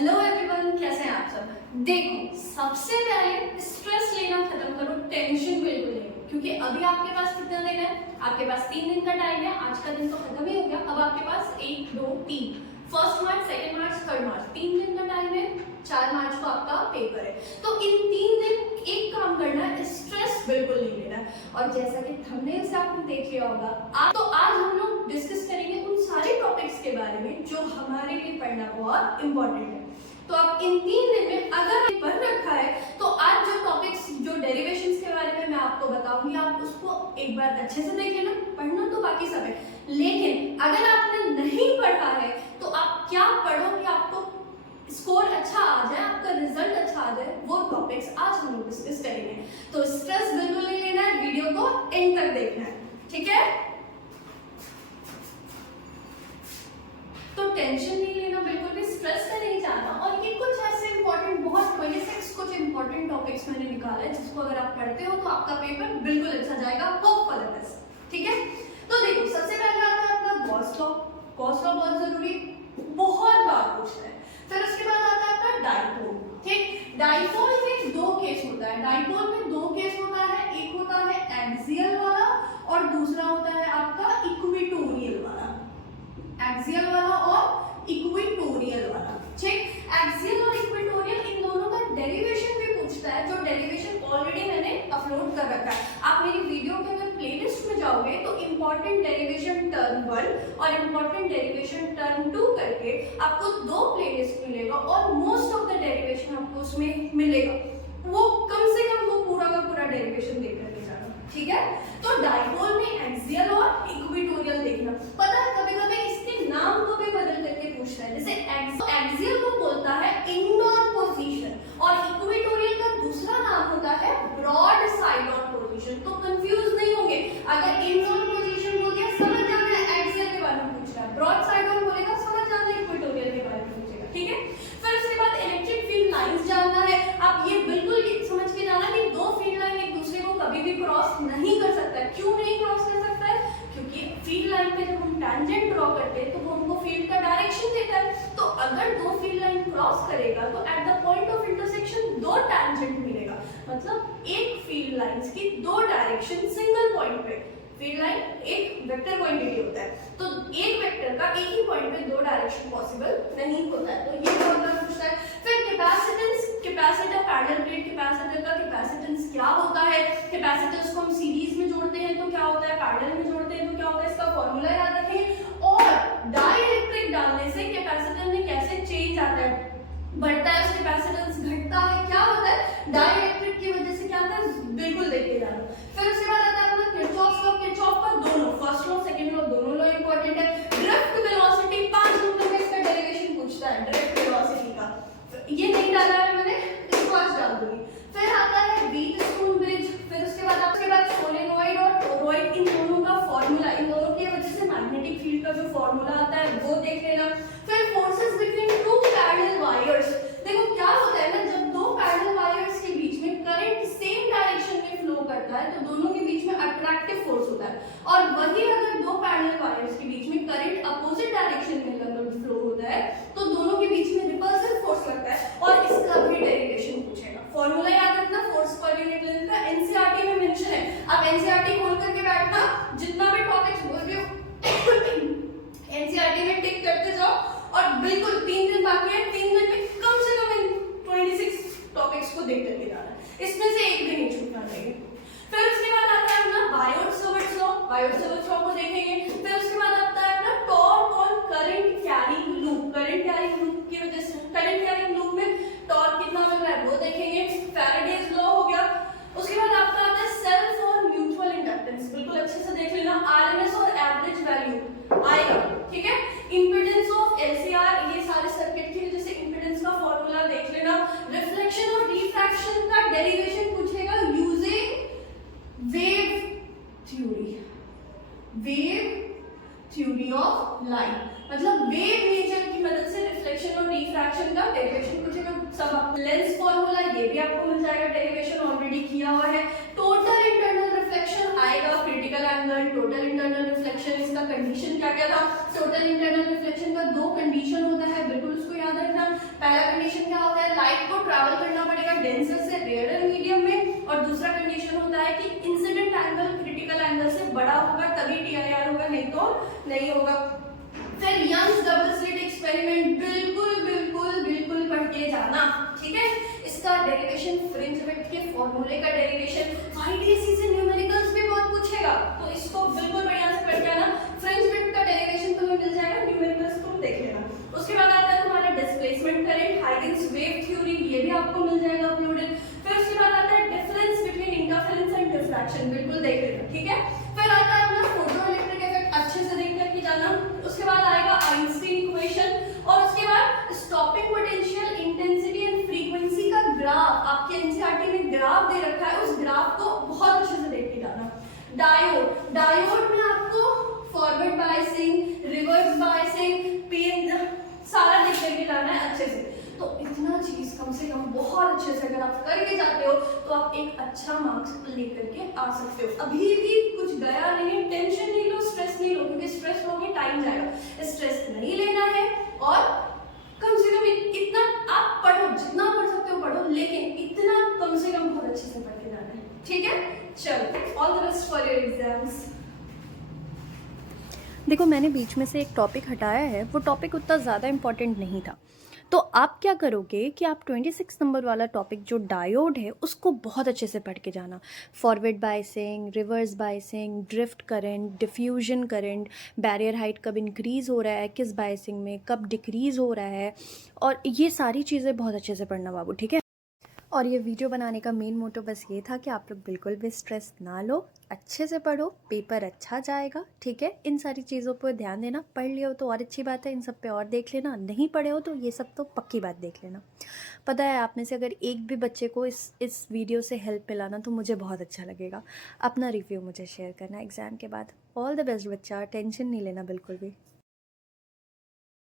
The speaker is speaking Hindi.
हेलो एवरीवन, कैसे हैं आप सब। देखो, सबसे पहले स्ट्रेस लेना खत्म करो, टेंशन बिल्कुल नहीं लो, क्योंकि अभी आपके पास कितना दिन है? आपके पास 3 दिन का टाइम है। आज का दिन तो खत्म ही हो गया। अब आपके पास 1 2 3 1 मार्च, 2 मार्च, 3 मार्च 3 दिन का टाइम है। 4 मार्च को आपका पेपर है। तो इन 3 दिन एक काम करना है, स्ट्रेस बिल्कुल नहीं लेना। और जैसा कि थंबनेल से आपने देख लिया होगा, आज हम लोग डिस्कस करेंगे उन सारे टॉपिक्स के बारे में जो हमारे लिए पढ़ना बहुत इंपॉर्टेंट है। तो आप इन 3 दिन में अगर पढ़ रखा है तो आज जो टॉपिक्स, जो डेरिवेशंस के बारे में मैं आपको बताऊंगी, आप उसको एक बार अच्छे से देख लेना। पढ़ना तो बाकी सब है, लेकिन अगर आपने नहीं पढ़ा है तो आप क्या पढ़ो कि आपको स्कोर अच्छा आ जाए, आपका रिजल्ट अच्छा आ जाए, वो टॉपिक्स आज हम लोग डिस्कस करेंगे। तो स्ट्रेस बिल्कुल नहीं लेना है, वीडियो को एंड तक देखना है, ठीक है। तो टेंशन नहीं लेना, बिल्कुल भी स्ट्रेस से नहीं जाना। और ये कुछ ऐसे इंपॉर्टेंट, बहुत 26 कुछ इंपॉर्टेंट टॉपिक्स मैंने निकाला है, जिसको अगर आप पढ़ते हो तो आपका पेपर बिल्कुल अच्छा जाएगा। होप फॉर द बेस्ट, ठीक है। तो देखो, सबसे पहले आता है आपका गॉस लॉ। गॉस लॉ बहुत जरूरी, बहुत बार पूछता है। फिर उसके बाद आता है आपका डाइपोल, ठीक। डाइपोल में 2 केस होता है। डाइपोल में 2 केस होता है, एक होता है एक्सियल वाला और दूसरा होता है आपका इक्वेटोरियल वाला। एक्सियल वाला और इक्वेटोरियल वाला, ठीक। एक्सियल और इक्वेटोरियल, इन दोनों का डेरिवेशन भी पूछता है, जो डेरिवेशन ऑलरेडी मैंने अपलोड कर रखा है। आप मेरी वीडियो के अगर प्लेलिस्ट में जाओगे तो इंपॉर्टेंट डेरिवेशन टर्म 1 और इंपॉर्टेंट डेरिवेशन टर्म 2 करके आपको 2 प्लेलिस्ट मिलेगा और मोस्ट ऑफ द डेरिवेशन आपको उसमें मिलेगा। वो कम से कम वो पूरा का पूरा डेरिवेशन देख करके जाना, ठीक है। तो डाइपोल में एक्सियल और इक्वेटोरियल देखना। पता है कभी कभी इसके नाम को भी बदल करके पूछता है, जैसे एक्सियल को बोलता है इंडोर पोजीशन और इक्वेटोरियल का दूसरा नाम होता है ब्रॉड साइड ऑन पोजीशन। तो कंफ्यूज नहीं होंगे, अगर इंडोर पोजीशन बोल दिया समझ जाना है एक्सियल के बारे में पूछ रहा है, ब्रॉड साइड ऑन बोलेगा समझ जाना है इक्वेटोरियल के बारे में पूछेगा, ठीक है। फिर उसके बाद इलेक्ट्रिक फील्ड लाइंस जानना है। आप ये बिल्कुल समझ के जाना कि 2 फील्ड लाइन एक दूसरे को कभी भी क्रॉस नहीं कर सकता है। क्यों नहीं क्रॉस कर सकता है? क्योंकि फील्ड लाइन पे जब हम टैंजेंट ड्रॉ करते हैं तो वो हमको फील्ड का डायरेक्शन देता है। तो अगर 2 फील्ड लाइन क्रॉस करेगा तो at the point of intersection 2 tangent मिलेगा। मतलब एक फील्ड लाइंस की 2 डायरेक्शन सिंगल पॉइंट पे। फील्ड लाइन एक वेक्टर क्वांटिटी होता है, तो एक वेक्टर का एक ही पॉइंट पे 2 डायरेक्शन पॉसिबल नहीं होता है। तो ये बहुत बार पूछता है। फिर capacitance, capacitor, parallel plate capacitor का कैपेसिटेंस क्या होता है? कैपेसिटर्स को हम सीरीज में जोड़ते हैं तो क्या होता है, पैरेलल में जोड़ते हैं तो क्या होता है, इसका फॉर्मूला याद रखें। और डाइइलेक्ट्रिक डालने से कैपेसिटर में कैसे चेंज आता है, बढ़ता है, कैपेसिटेंस घटता है, क्या होता है, डाइइलेक्ट्रिक की वजह से क्या होता है, बिल्कुल देखिए जाना। फिर उसके बाद आता है अपना किरचॉफ लॉ। किरचॉफ का दोनों, फर्स्ट लॉ सेकंड लॉ, दोनों लॉ इंपॉर्टेंट है। ड्रिफ्ट वेलोसिटी 5 नंबर में इसका डेरिवेशन पूछता है, ड्रिफ्ट वेलोसिटी का। ये नहीं डाला है मैंने, इसको आज डाल दूंगी। फिर आता है व्हीटस्टोन ब्रिज। फिर उसके बाद सोलेनॉइड और टोरॉइड, इन दोनों का फॉर्मूला, इन दोनों की वजह से मैग्नेटिक फील्ड का जो फॉर्मूला आता है वो देख लेना। फिर फोर्सेस बिटवीन 2 पैरेलल वायर्स। देखो क्या होता है ना, जब 2 पैरेलल वायर्स के बीच में करंट सेम डायरेक्शन में फ्लो करता है तो दोनों के बीच में अट्रैक्टिव फोर्स होता है। और वही अगर 2 पैरेलल वायर्स के बीच में करंट अपोजिट डायरेक्शन में फ्लो होता है तो दोनों के बीच में रिपल्सिव फोर्स लगता है और इसका भी डेरिवेशन पूछेगा। फॉर्मूला याद रखना, फोर्स पर यूनिट लेंथ का, एनसीईआरटी में मेंशन है। आप एनसीईआरटी खोल करके बैठना, जितना भी टॉपिक्स बोल रही हूं एनसीईआरटी में टिक करते जाओ। और बिल्कुल 3 दिन बाकी है, 3 दिन में कम से कम इन 26 टॉपिक्स को देख करके जाना है, इसमें से एक भी नहीं छूटना चाहिए। फिर उसके बाद आता है अपना बायोट-सावर्ट्स लॉ। बायोट-सावर्ट्स लॉ को देखेंगे। फिर उसके बाद आता है अपना torque on current carrying loop. Current carrying loop की वजह से, करंट कैरिंग लूप में टॉर्क कितना मिल रहा है वो देखेंगे। फैराडेज लॉ हो गया। उसके बाद आपका आता है सेल्फ और म्यूचुअल इंडक्टेंस, बिल्कुल अच्छे से देख लेना। आरएमएस और एवरेज वैल्यू आएगा, ठीक है। इंपेडेंस ऑफ एलसीआर, ये सारे सर्किट की वजह से इंपेडेंस का फॉर्मूला देख लेना। रिफ्लेक्शन और रिफ्रैक्शन का डेरिवेशन पूछेगा using wave theory, wave theory of light. मतलब वेव नेचर की मदद से रिफ्लेक्शन और रिफ्रैक्शन का डेरिवेशन पूछेगा। सब लेंस फॉर्मूला ये भी आपको मिल जाएगा, डेरिवेशन ऑलरेडी किया हुआ है। टोटल इंटरनल रिफ्लेक्शन आएगा, critical angle, total internal reflection, इसका कंडीशन क्या क्या था। टोटल इंटरनल रिफ्लेक्शन का 2 कंडीशन होता है, बिल्कुल उसको याद याद रखना। पहला कंडीशन क्या होता है, लाइट को ट्रैवल करना पड़ेगा डेंसर से रेयर मीडियम में, और दूसरा कंडीशन होता है कि इंसिडेंट एंगल क्रिटिकल एंगल से बड़ा होगा तभी TIR होगा, नहीं तो नहीं होगा। फिर यंग्स डबल स्लिट एक्सपेरिमेंट बिल्कुल बिल्कुल बिल्कुल पढ़ के जाना, ठीक है। इसका डेरिवेशन, फ्रिंज विड्थ के फॉर्मूले का डेरिवेशन, IDSC से न्यूमेरिकल्स भी बहुत पूछेगा, तो इसको बिल्कुल बढ़िया से पढ़ के आना। फ्रिंज विड्थ का डेरिवेशन तुम्हें मिल जाएगा, न्यूमेरिकल्स तुम देख लेना। उसके बाद आता है तुम्हारा displacement current, Huygens wave theory, ये भी आपको मिल जाएगा अपलोडेड। फिर उसके बाद आता है difference between interference and diffraction, बिल्कुल देख लेना, ठीक है। फिर आता है अपना फोटो इलेक्ट्रिक इफेक्ट, अच्छे से देख करके जाना। उसके बाद आएगा आइंस्टीन इक्वेशन, और उसके बाद stopping potential, intensity and frequency का ग्राफ आपके एनसीईआरटी में ग्राफ दे रखा है, उस ग्राफ को बहुत अच्छे से देख के जाना। डायोड, डायोड में आपको फॉरवर्ड बायसिंग, रिवर्स बायसिंग, पेन सारा देख करके जाना है अच्छे से। तो इतना चीज कम से कम बहुत अच्छे से अगर आप करके जाते हो तो आप एक अच्छा मार्क्स लेकर के आ सकते हो। अभी भी कुछ गया नहीं है, टेंशन नहीं लो, स्ट्रेस नहीं लो, क्योंकि स्ट्रेस लोगे टाइम जाएगा। स्ट्रेस नहीं लेना है, और कम से कम इतना आप पढ़ो, जितना पढ़ सकते हो पढ़ो, लेकिन इतना कम से कम बहुत अच्छे से पढ़ के जाना है, ठीक है। चलो, all the best for your exams. देखो, मैंने बीच में से एक टॉपिक हटाया है, वो टॉपिक उतना ज़्यादा इम्पॉर्टेंट नहीं था। तो आप क्या करोगे कि आप 26 नंबर वाला टॉपिक जो डायोड है उसको बहुत अच्छे से पढ़ के जाना। Forward biasing, reverse biasing, drift current, diffusion current, barrier height कब इंक्रीज़ हो रहा है, किस बायसिंग में कब डिक्रीज़ हो रहा है, और ये सारी चीज़ें बहुत अच्छे से पढ़ना बाबू, ठीक है। और ये वीडियो बनाने का मेन मोटो बस ये था कि आप लोग बिल्कुल भी स्ट्रेस ना लो, अच्छे से पढ़ो, पेपर अच्छा जाएगा, ठीक है। इन सारी चीज़ों पर ध्यान देना, पढ़ लियो हो तो और अच्छी बात है, इन सब पे और देख लेना, नहीं पढ़े हो तो ये सब तो पक्की बात देख लेना। पता है, आप में से अगर एक भी बच्चे को इस वीडियो से हेल्प मिलाना तो मुझे बहुत अच्छा लगेगा। अपना रिव्यू मुझे शेयर करना एग्ज़ाम के बाद। ऑल द बेस्ट बच्चा, टेंशन नहीं लेना बिल्कुल भी।